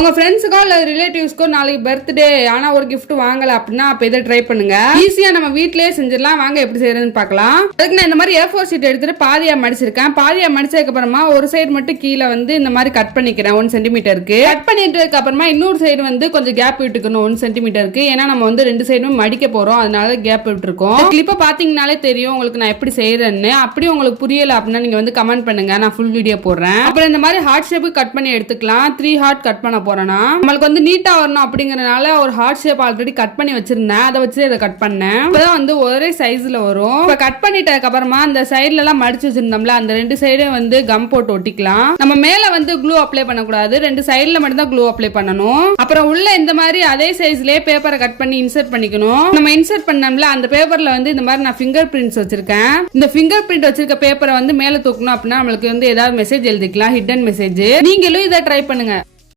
உங்க ஃப்ரெண்ட்ஸுக்கோ இல்ல ரிலேட்டிவ்ஸ்க்கோ நாளைக்கு பர்த்டே ஆனா ஒரு gift வாங்கல அப்படின்னா அப்ப இதை ட்ரை பண்ணுங்க. ஈஸியா நம்ம வீட்லயே செஞ்சிடலாம். வாங்க எப்படி செய்யறதுன்னு பார்க்கலாம். அதுக்கு நான் இந்த மாதிரி A4 ஷீட் எடுத்துட்டு பாதியா மடிச்சிருக்கேன். பாதியா மடிச்சதுக்கு அப்புறமா ஒரு சைடு மட்டும் கீழே வந்து இந்த மாதிரி கட் பண்ணிக்கிறேன் 1 சென்டிமீட்டருக்கு. கட் பண்ணிட்டதுக்கு அப்புறமா இன்னொரு சைடு வந்து கொஞ்சம் கேப் விட்டுக்கணும் 1 சென்டிமீட்டருக்கு. ஏன்னா நம்ம வந்து 2 சைடுமே மடிக்க போறோம், அதனால கேப் விட்டுருக்கோம். கிளிப்பை பாத்தீங்கன்னாலே தெரியும் உங்களுக்கு நான் எப்படி செய்யறேன்னு. அப்படி உங்களுக்கு புரியல அப்படின்னா நீங்க வந்து கமெண்ட் பண்ணுங்க, நான் ஃபுல் வீடியோ போடுறேன். அப்புறம் இந்த மாதிரி ஹார்ட் ஷேப் கட் பண்ணி எடுத்துக்கலாம். 3 ஹார்ட் கட் பண்ண போறேன்னா நம்மளுக்கு வந்து நீட்டா வரணும் அப்படிங்கறனால ஒரு ஹார்ட் ஷேப் ஆல்ரெடி கட் பண்ணி வச்சிருந்தேன், அதை வச்சு இதை கட் பண்ணேன். இப்பதான் வந்து ஒரே சைஸ்ல வரும். இப்ப கட் பண்ணிட்டதுக்கு அப்புறமா அந்த சைடுல எல்லாம் மடிச்சு வச்சிருந்தோம்ல அந்த 2 சைடும் வந்து கம் போட்டு ஒட்டிக்கலாம். நம்ம மேல வந்து க்ளூ அப்ளை பண்ணக்கூடாது, 2 சைடுல மட்டும் தான் க்ளூ அப்ளை பண்ணணும். அப்புறம் உள்ள இந்த மாதிரி அதே சைஸ்லயே பேப்பரை கட் பண்ணி இன்சர்ட் பண்ணிக்கணும். நம்ம இன்சர்ட் பண்ணோம்ல அந்த பேப்பர்ல வந்து இந்த மாதிரி நான் ஃபிங்கர் பிரிண்ட்ஸ் வச்சிருக்கேன். இந்த ஃபிங்கர் பிரிண்ட் வச்சிருக்க பேப்பரை வந்து மேல தூக்கணும் அப்படின்னா நம்மளுக்கு வந்து ஏதாவது மெசேஜ் எழுதிக்கலாம், ஹிடன் மெசேஜ். நீங்களும் இதை ட்ரை பண்ணுங்க.